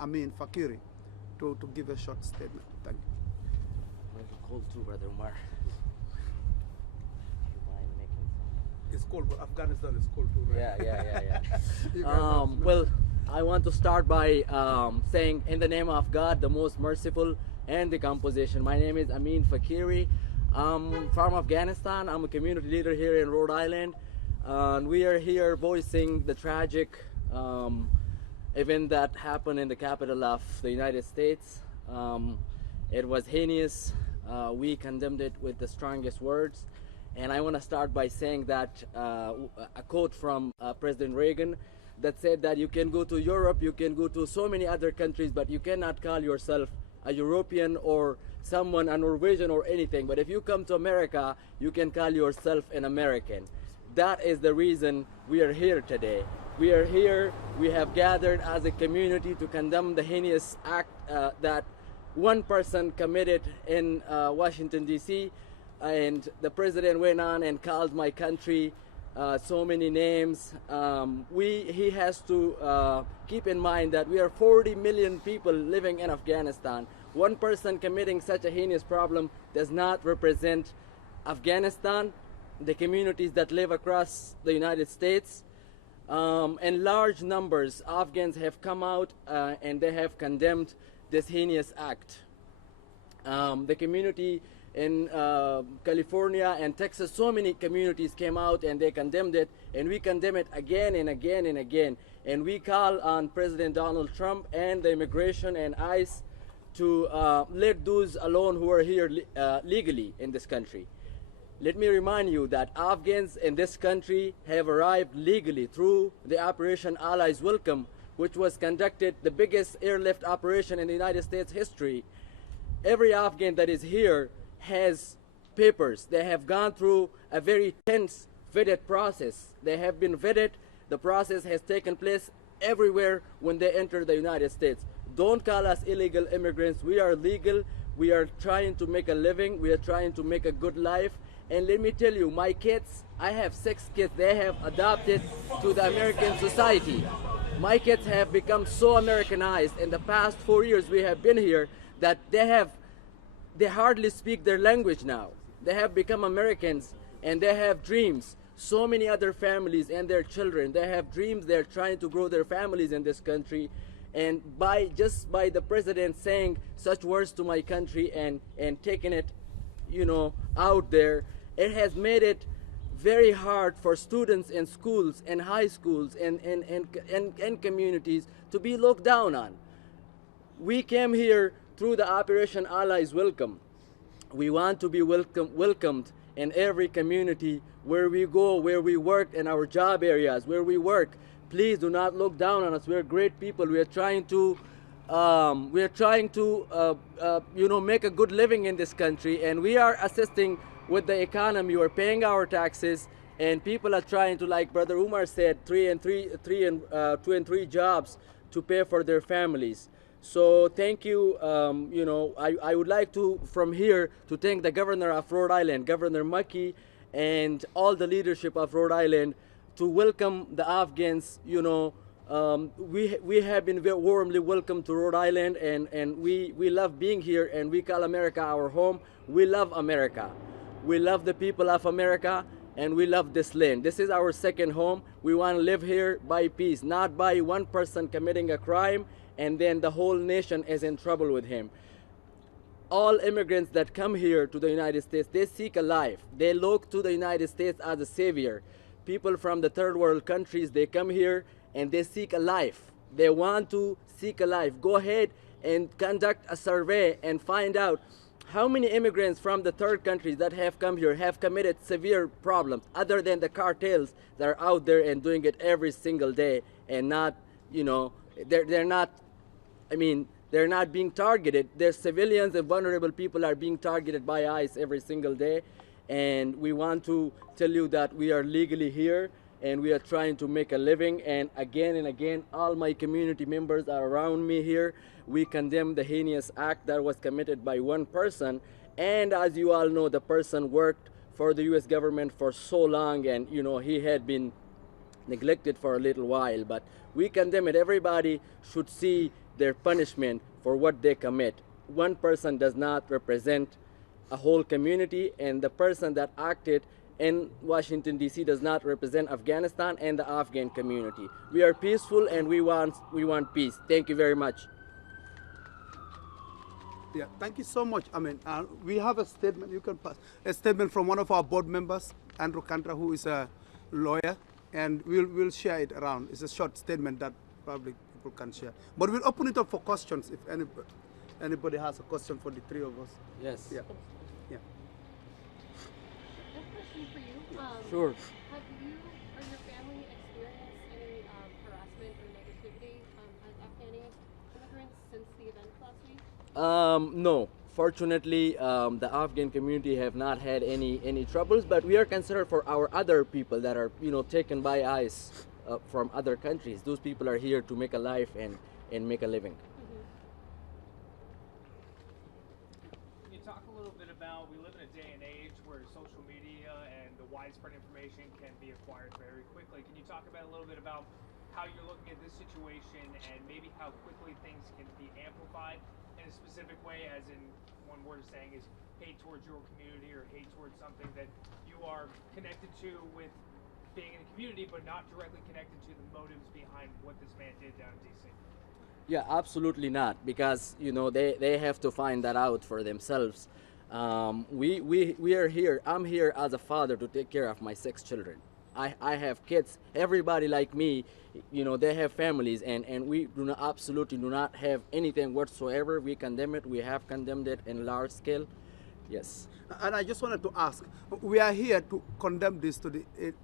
Amin Fakiri to give a short statement. Thank you. A little cold too, Brother Umar. It's cold, but Afghanistan is cold too, right? Yeah. Well, I want to start by saying, in the name of God, the most merciful and the composition. My name is Amin Fakiri. I'm from Afghanistan. I'm a community leader here in Rhode Island. And we are here voicing the tragic event that happened in the capital of the United States. It was heinous. We condemned it with the strongest words. And I want to start by saying that a quote from President Reagan that said that you can go to Europe, you can go to so many other countries, but you cannot call yourself a European or someone, a Norwegian or anything. But if you come to America, you can call yourself an American. That is the reason we are here today. We are here, we have gathered as a community to condemn the heinous act that one person committed in Washington D.C. And the president went on and called my country so many names. He has to keep in mind that we are 40 million people living in Afghanistan. One person committing such a heinous problem does not represent Afghanistan, the communities that live across the United States. In large numbers, Afghans have come out and they have condemned this heinous act. The community in California and Texas, so many communities came out and they condemned it, and we condemn it again and again and again. And we call on President Donald Trump and the immigration and ICE to let those alone who are here legally in this country. Let me remind you that Afghans in this country have arrived legally through the Operation Allies Welcome, which was conducted, the biggest airlift operation in the United States history. Every Afghan that is here has papers. They have gone through a very tense vetted process. They have been vetted. The process has taken place everywhere when they enter the United States. Don't call us illegal immigrants. We are legal. We are trying to make a living. We are trying to make a good life. And let me tell you, my kids, I have 6 kids. They have adopted to the American society. My kids have become so Americanized in the past 4 years we have been here that they hardly speak their language now. They have become Americans and they have dreams. So many other families and their children, they have dreams. They're trying to grow their families in this country. And just by the president saying such words to my country and taking it, out there, it has made it very hard for students in schools and high schools and communities to be looked down on. We came here through the Operation Allies Welcome. We want to be welcomed in every community where we go, where we work, in our job areas, where we work. Please do not look down on us. We're great people. We are trying to make a good living in this country, and we are assisting with the economy. We're paying our taxes, and people are trying to, like Brother Umar said, 2 and 3 jobs to pay for their families. So thank you. I would like to, from here, to thank the governor of Rhode Island, Governor Mackey, and all the leadership of Rhode Island to welcome the Afghans. We have been very warmly welcomed to Rhode Island, and we love being here, and we call America our home. We love America. We love the people of America, and we love this land. This is our second home. We want to live here by peace, not by one person committing a crime and then the whole nation is in trouble with him. All immigrants that come here to the United States, they seek a life. They look to the United States as a savior. People from the third world countries, they come here and they seek a life. They want to seek a life. Go ahead and conduct a survey and find out how many immigrants from the third countries that have come here have committed severe problems other than the cartels that are out there and doing it every single day and not, they're not being targeted. Their civilians and vulnerable people are being targeted by ICE every single day. And we want to tell you that we are legally here and we are trying to make a living. And again, all my community members are around me here. We condemn the heinous act that was committed by one person. And as you all know, the person worked for the U.S. government for so long, and he had been neglected for a little while. But we condemn it. Everybody should see their punishment for what they commit. One person does not represent a whole community, and the person that acted in Washington D.C. does not represent Afghanistan and the Afghan community. We are peaceful and we want peace. Thank you very much. Yeah, thank you so much. I mean, we have a statement, you can pass, a statement from one of our board members, Andrew Kantra, who is a lawyer, and we'll share it around. It's a short statement that probably people can share. But we'll open it up for questions if anybody has a question for the three of us. Yes. Yeah. Yeah. A question for you. Sure. Have you or your family experienced any harassment or negativity as Afghan immigrants since the events last week? No. Fortunately, the Afghan community have not had any troubles, but we are concerned for our other people that are, taken by ICE from other countries. Those people are here to make a life and make a living. Can you talk a little bit about, we live in a day and age where social media and the widespread information can be acquired very quickly. Can you talk about a little bit about how you're looking at this situation and maybe how quickly things can be amplified in a specific way, as in one word of saying is hate towards your community or hate towards something that you are connected to with being in the community, but not directly connected to the motives behind what this man did down in D.C.? Yeah, absolutely not, because they have to find that out for themselves. We are here. I'm here as a father to take care of my 6 children. I have kids. Everybody like me, they have families, and we absolutely do not have anything whatsoever. We condemn it. We have condemned it in large scale. Yes. And I just wanted to ask, we are here to condemn this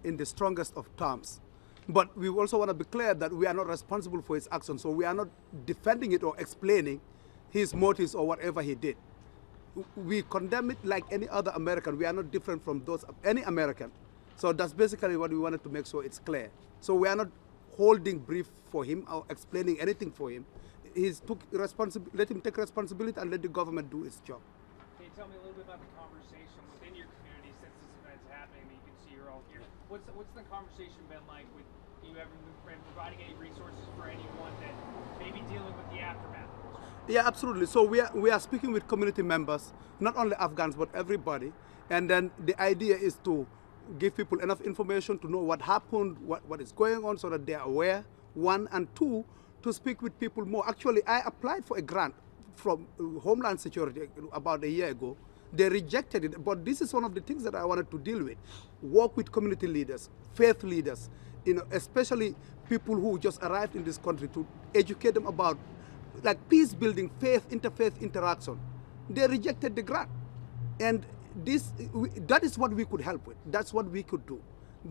in the strongest of terms. But we also want to be clear that we are not responsible for his actions, so we are not defending it or explaining his motives or whatever he did. We condemn it like any other American. We are not different from any American. So that's basically what we wanted to make sure it's clear. So we are not holding brief for him or explaining anything for him. Let him take responsibility and let the government do its job. Can you tell me a little bit about the conversation within your community since this event's happening? You can see you're all here. What's the conversation been like with you? Ever been providing any resources for anyone that may be dealing with the aftermath? Yeah, absolutely. So we are speaking with community members, not only Afghans but everybody, and then the idea is to give people enough information to know what happened, what is going on, so that they are aware. 1 and 2, to speak with people more. Actually, I applied for a grant from Homeland Security about a year ago. They rejected it, but this is one of the things that I wanted to deal with. Work with community leaders, faith leaders, especially people who just arrived in this country, to educate them about like peace building, faith, interfaith interaction. They rejected the grant. And that is what we could help with. That's what we could do.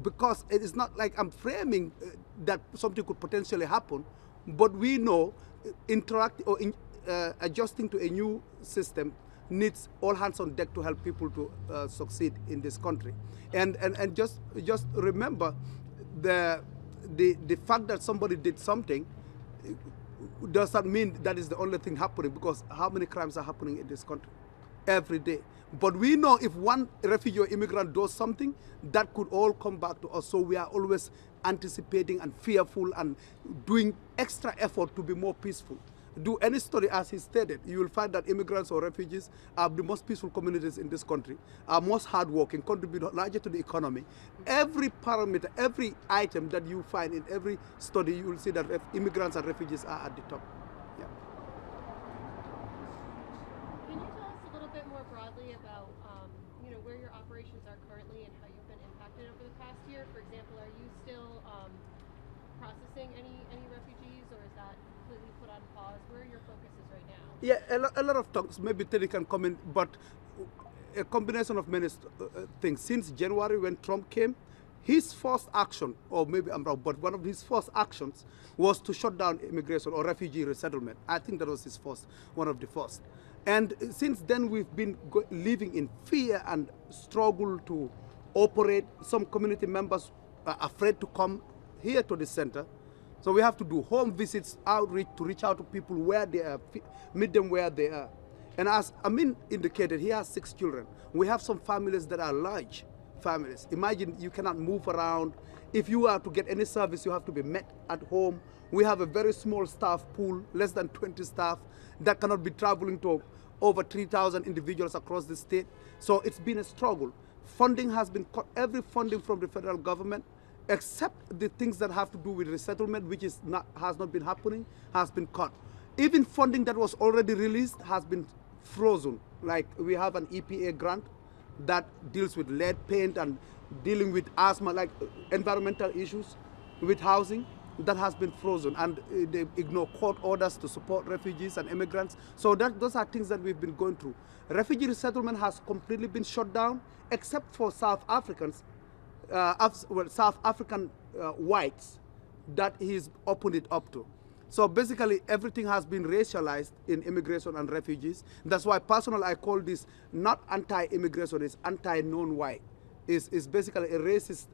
Because it is not like I'm framing that something could potentially happen, but we know adjusting to a new system needs all hands on deck to help people to succeed in this country. And just remember the fact that somebody did something does not mean that is the only thing happening, because how many crimes are happening in this country every day? But we know if one refugee or immigrant does something, that could all come back to us. So we are always anticipating and fearful and doing extra effort to be more peaceful. Do any study, as he stated, you will find that immigrants or refugees are the most peaceful communities in this country, are most hardworking, contribute larger to the economy. Every parameter, every item that you find in every study, you will see that immigrants and refugees are at the top. Yeah. Can you tell us a little bit more broadly about where your operations are currently and how you've been impacted over the past year? For example, are you still processing any refugees, or is that completely put on pause? Where are your focuses right now? Yeah, a lot of talks. Maybe Teddy can comment, but a combination of many things. Since January, when Trump came, his first action, or maybe I'm wrong, but one of his first actions was to shut down immigration or refugee resettlement. I think that was one of the first. And since then, we've been living in fear and struggle to operate. Some community members are afraid to come here to the center. So we have to do home visits, outreach, to reach out to people where they are, meet them where they are. And as Amin indicated, he has 6 children. We have some families that are large families. Imagine you cannot move around If you are to get any service, you have to be met at home. We have a very small staff pool, less than 20 staff, that cannot be traveling to over 3,000 individuals across the state. So it's been a struggle. Funding has been cut, every funding from the federal government, except the things that have to do with resettlement, which has not been happening, has been cut. Even funding that was already released has been frozen. Like we have an EPA grant that deals with lead paint and dealing with asthma, like environmental issues with housing, that has been frozen, and they ignore court orders to support refugees and immigrants. So those are things that we've been going through. Refugee resettlement has completely been shut down, except for South Africans, South African whites, that he's opened it up to. So basically, everything has been racialized in immigration and refugees. That's why personally I call this not anti-immigration, it's anti-non-white. It's basically a racist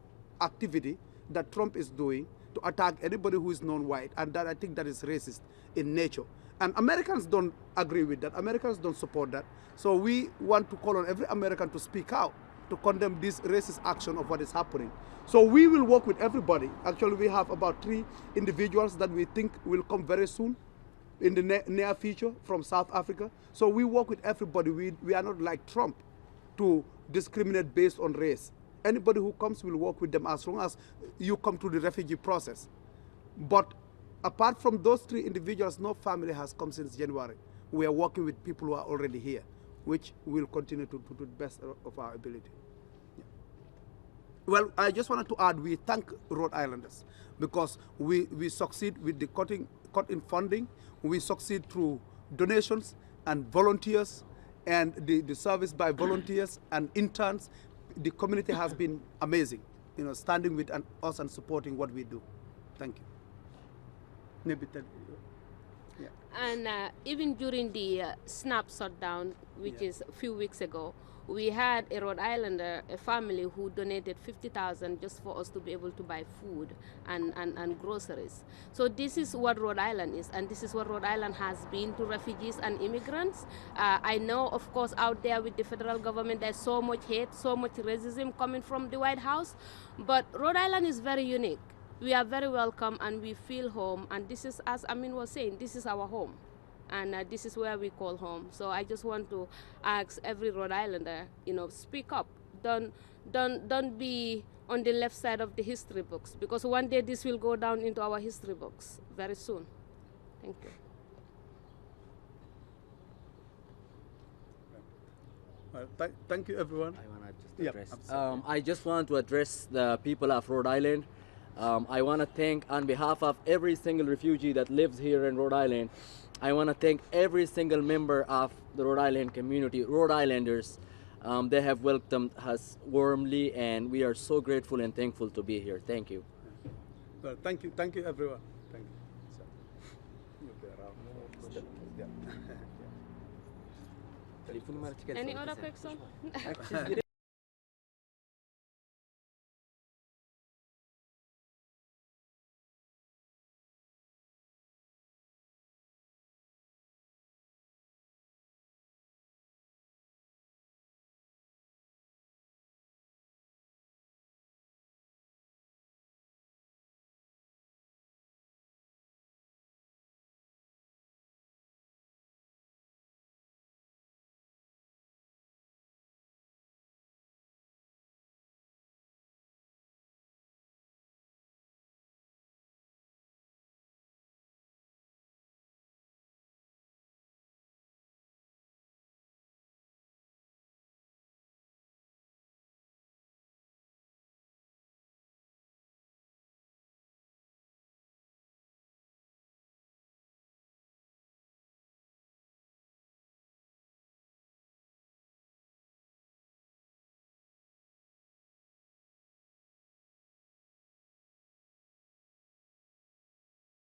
activity that Trump is doing to attack anybody who is non-white, and that I think that is racist in nature. And Americans don't agree with that. Americans don't support that. So we want to call on every American to speak out to condemn this racist action of what is happening. So we will work with everybody. Actually, we have about 3 individuals that we think will come very soon in the near future from South Africa. So we work with everybody. We are not like Trump to discriminate based on race. Anybody who comes, will work with them as long as you come through the refugee process. But apart from those 3 individuals, no family has come since January. We are working with people who are already here, which will continue to do the best of our ability. Yeah. Well, I just wanted to add, we thank Rhode Islanders because we succeed with the cut in funding. We succeed through donations and volunteers and the service by volunteers and interns. The community has been amazing, standing with us and supporting what we do. Thank you. Maybe that, yeah. And even during the SNAP shutdown, which is a few weeks ago, we had a Rhode Islander, a family who donated $50,000 just for us to be able to buy food and groceries. So this is what Rhode Island is, and this is what Rhode Island has been to refugees and immigrants. I know, of course, out there with the federal government, there's so much hate, so much racism coming from the White House, but Rhode Island is very unique. We are very welcome and we feel home, and this is, as Amin was saying, this is our home. And this is where we call home. So I just want to ask every Rhode Islander, speak up. Don't be on the left side of the history books, because one day this will go down into our history books very soon. Thank you. Well, thank you, everyone. I just want to address the people of Rhode Island. I want to thank, on behalf of every single refugee that lives here in Rhode Island, I want to thank every single member of the Rhode Island community, Rhode Islanders. They have welcomed us warmly, and we are so grateful and thankful to be here. Thank you. Well, thank you, everyone. Thank you. Any other question?